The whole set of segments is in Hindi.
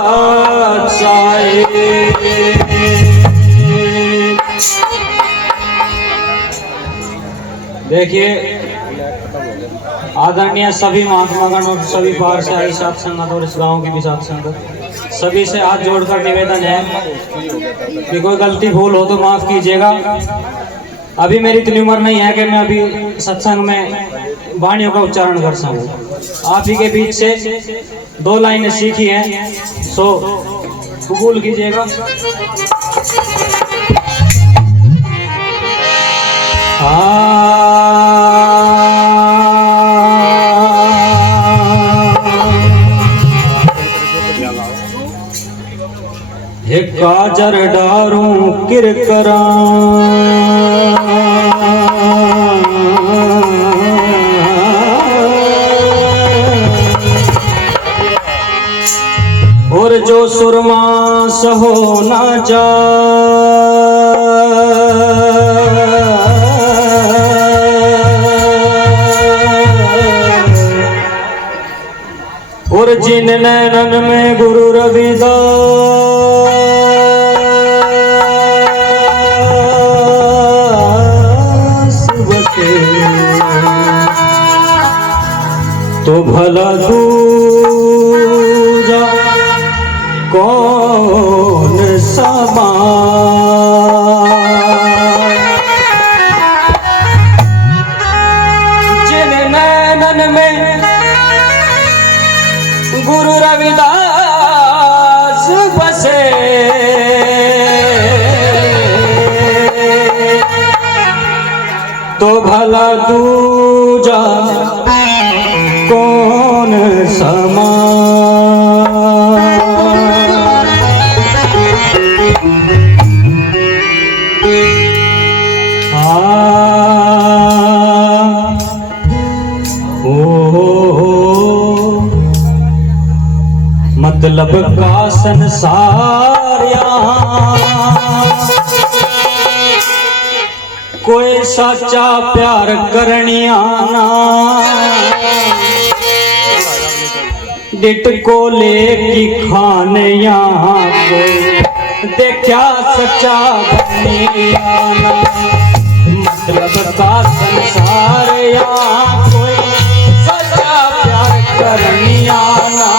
बादशाह। देखिए आदरणीय सभी महात्मागण और सभी बाहर से आई साथ संगत और इस गांव की भी साथ संगत सभी से हाथ जोड़कर निवेदन है कि कोई गलती भूल हो तो माफ कीजिएगा। अभी मेरी इतनी उम्र नहीं है कि मैं अभी सत्संग में वाणियों का उच्चारण कर सकूं। आप ही के बीच से 2 लाइनें सीखी हैं, सो कबूल कीजिएगा। हे काजर डारूं किरकरा और जो सुरमा सहो ना जा और जिन नैनन में गुरु रविदास बसे तो भला दूजा कौन समा। जिन नैनन में गुरु रविदास बसे तो भला दूजा कौन समा। मतलब का संसार कोई सच्चा प्यार करनी आना डिट को लेकी खाने यहाँ को देखा सच्चा बननी आना। मतलब का संसार यहाँ कोई सच्चा प्यार करनी आना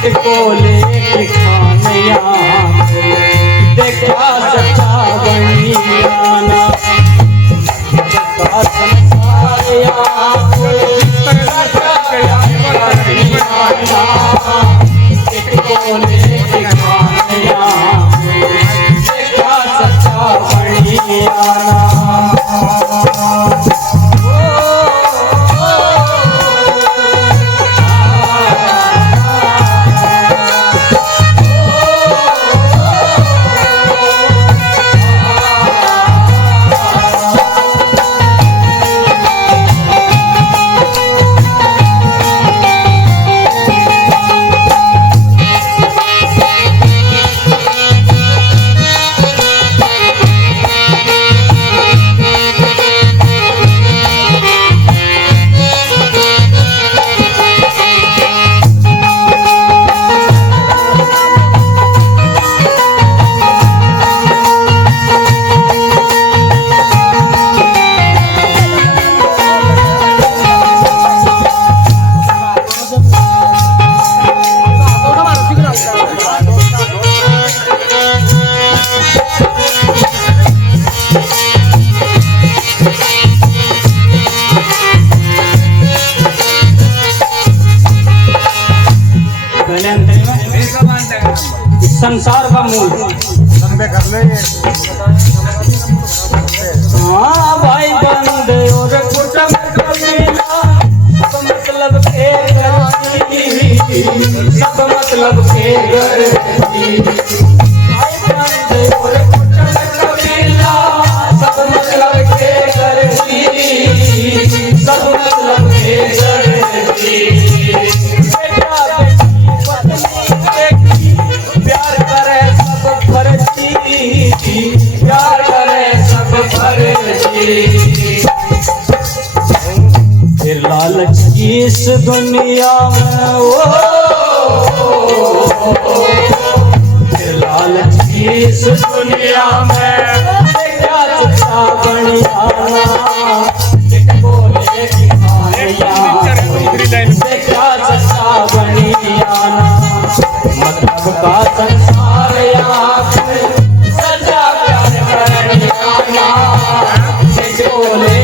को लेके खाने यहाँ देखा सच्चा बनी आना। संसार यहाँ सच्चा करनी आना को लेके खाने यहाँ देखा सच्चा बनी आना। संसार का मूल हाँ भाई बंद और कुटुंब मतलब के सब मतलब के घर भाई बंद और कुटुंब सब मतलब के घर सब मतलब के घर प्यार करे सब फर्जी। फिर लालच की इस दुनिया में इस दुनिया में क्या चचा बनियाना बोले क्या चचा बनियाना मतलब का संसार सच्चा प्यार बनियाना बोले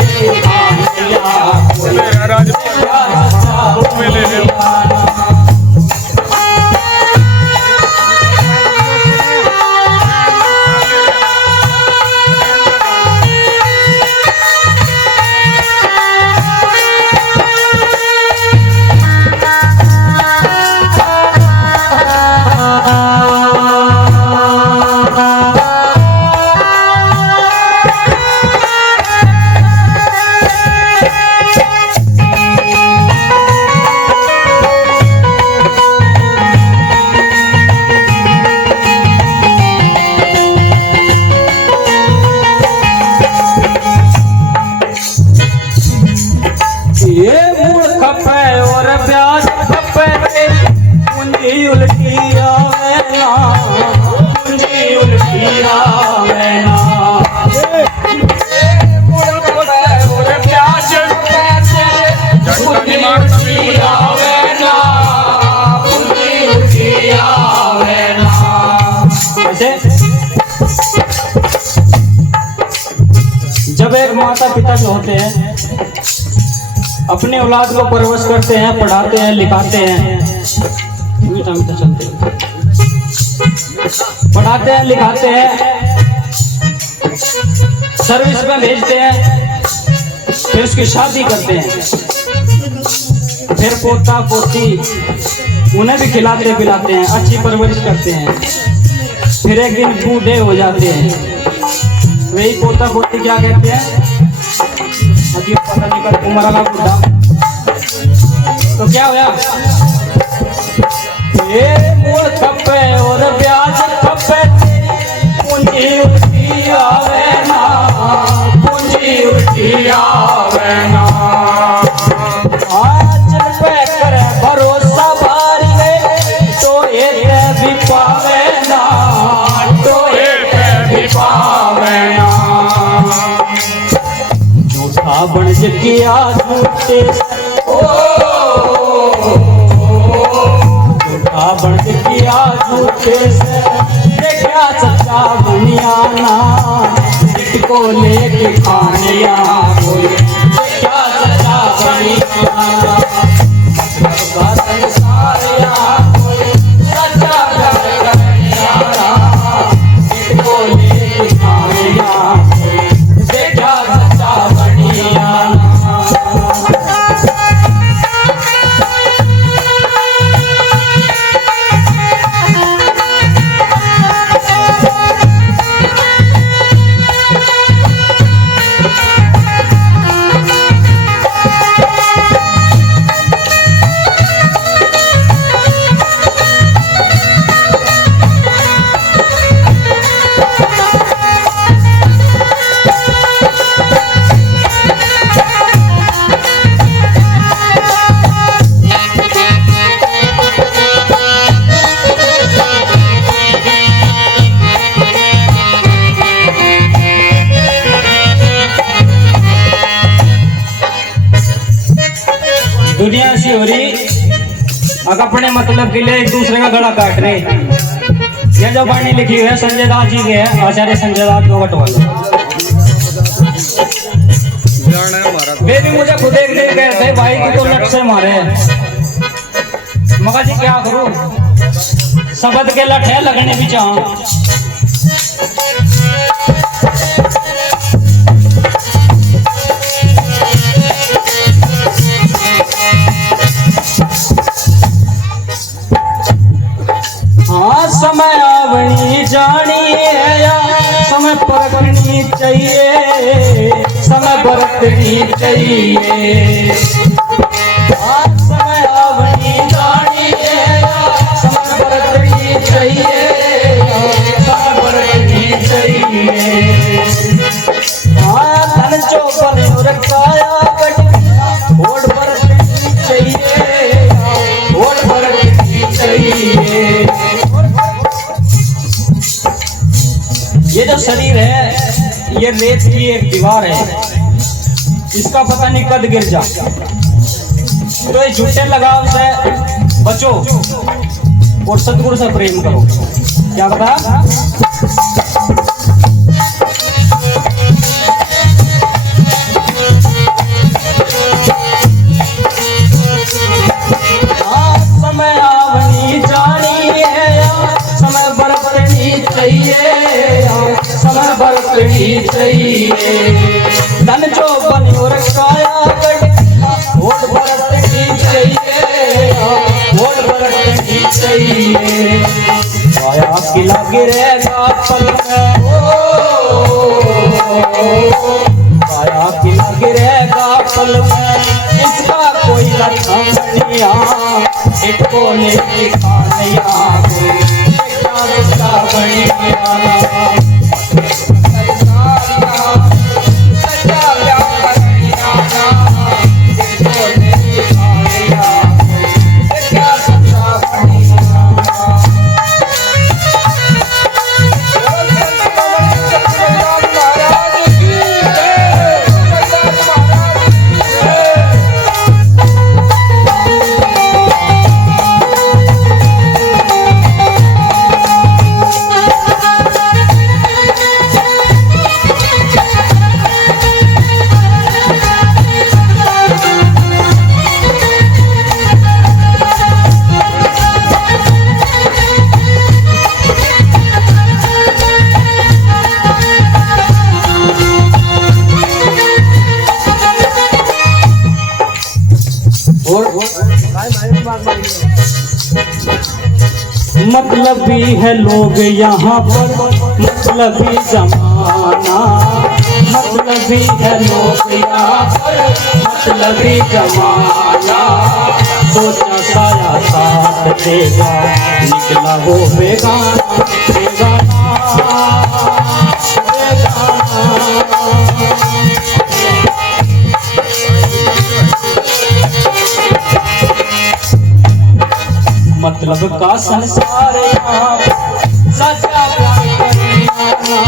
ये मूल खपे और ब्याज खपे पूंजी उल्टी आवे ना पूंजी उल्टी आवे ना मूल खपे और ब्याज पूंजी उल्टी आवे ना पूंजी उल्टी आवे ना। ऐसे जब एक माता पिता जो होते हैं अपने औलाद को परवरिश करते हैं, पढ़ाते हैं, लिखाते हैं, मीठा मीठा चलते हैं, पढ़ाते हैं, लिखाते हैं, सर्विस में भेजते हैं, फिर उसकी शादी करते हैं, फिर पोता पोती उन्हें भी खिलाते पिलाते हैं, अच्छी परवरिश करते हैं, फिर एक दिन बूढ़े हो जाते हैं। वही पोता पोती क्या कहते हैं, पता नहीं कर उम्र वाला बुढ़ा तो क्या होया, ये मूल खपे और ब्याज खपे पूंजी उल्टी आवे ना पूंजी उल्टी आवे ना। आज पे करे भरोसा भारी तो ये भी पावे ना तो ये भी पावे ना। बन किया झूठे बन किया झूठे से क्या सच्चा बनियाना को लेके खानिया कोई क्या सच्चा बनियाना कोई सच्चा बनियाना को लेके खानिया क्या सच्चा बनियाना। दुनिया ऐसी हो रही अपने मतलब के लिए एक दूसरे का गला काट रहे। ये जो वाणी लिखी हुई है संजय दास जी के है, आचार्य संजय दास दो वाले वे भी मुझे खुद एक दिन कहे थे भाई की तो लट से मारे मगर जी क्या करूं शब्द के लठ है लगने भी चाह। हाँ समय आवनी जानी है या समय परखनी चाहिए समय बरतनी चाहिए। हाँ समय आवनी जानी है या समय बरतनी चाहिए समय बरतनी चाहिए। हाँ धन चौपन और काया कटना वोट बरतनी चाहिए वोट बरतनी चाहिए। ये जो शरीर है ये रेत की एक दीवार है, इसका पता नहीं कद गिर जा। तो ये झूठे लगाव से बचो और सतगुरु से प्रेम करो। क्या बता? समय आवनी जानी है, समय बरतनी चाहिए, समय बरतनी चाहिए। धन जो बनी और काया वोट बरतनी चाहिए, वोट बरतनी चाहिए। काया किला गिरेगा पल में, काया किला गिरेगा पल में, इसका कोई लक्षण नहीं। इनको लेके खानिया मतलबी है लोग यहाँ पर, मतलबी जमाना, मतलबी है लोग यहाँ पर, मतलबी जमाना। सोचा साया साथ देगा, निकला वो बेगाना, बेगाना, मतलब का संसार सच्चा प्यार करना,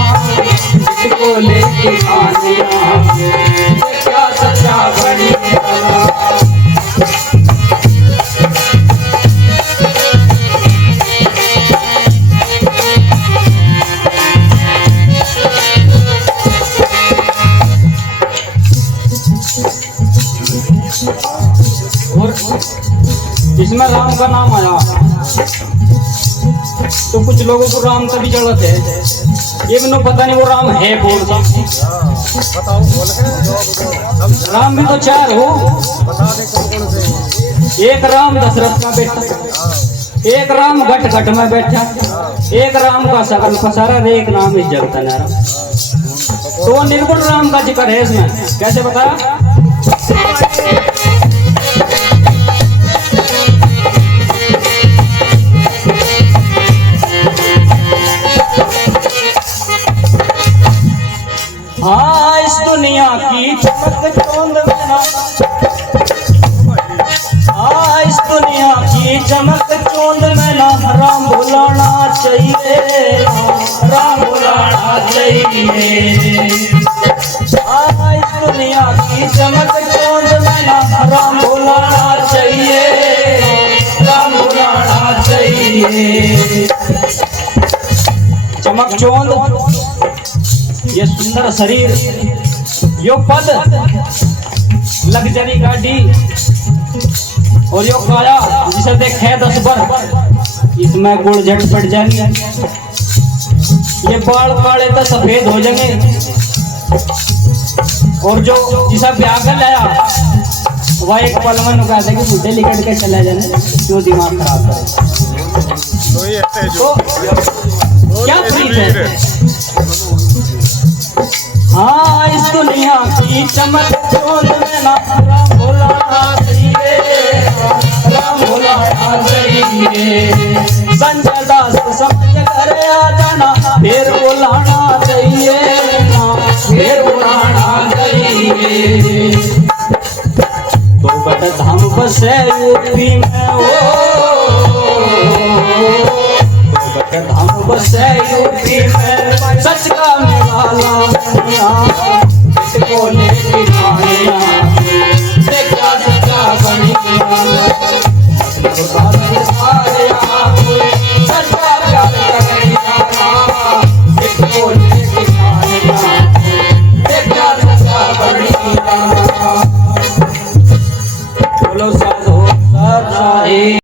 जिसको लेके आनिया क्या सच्चा बनिया। इसमें राम का नाम आया तो कुछ लोगों को राम का भी जरूरत है, ये भी पता नहीं वो राम है कौन सा। राम भी तो चार हो, एक राम दशरथ का बेटा, एक राम घट घट में बैठा, एक राम का सकल पसारा, एक नाम इस जगत नारा। तो निर्गुण राम का जिक्र है इसमें, कैसे बताया? हाँ इस दुनिया की चमक चौंध में ना, हाँ इस दुनिया की चमक चौंध में ना, राम बुलाना चाहिए, राम बुलाना चाहिए। हाँ इस दुनिया की चमक चौंध में ना, राम बुलाना चाहिए, राम बुलाना चाहिए। चमक चौंध ये सुंदर शरीर, यो पद लग्जरी गाड़ी और यो काया जिसे देखे 10 बार, इसमें गुड़ झट पड़ जाएंगे, ये बाल काले तो सफेद हो जाएंगे। और जो जिसे ब्याह कर लाया वह एक पल में नुका देगी, बुढ़े लिकट के चला जाने, क्यों दिमाग खराब करे। तो क्या प्रीत है? हाँ इस दुनिया की चमक चौंध में ना, राम बुलाना चाहिए, राम बुलाना चाहिए। संजय दास समझ कर आ जाना, फिर बुलाना चाहिए ना, फिर बुलाना चाहिए। तो बट धाम बसे यूपी में, ओ तो बट धाम बसे यूपी में सच का निवाला इसको लेके खाने देखा बनी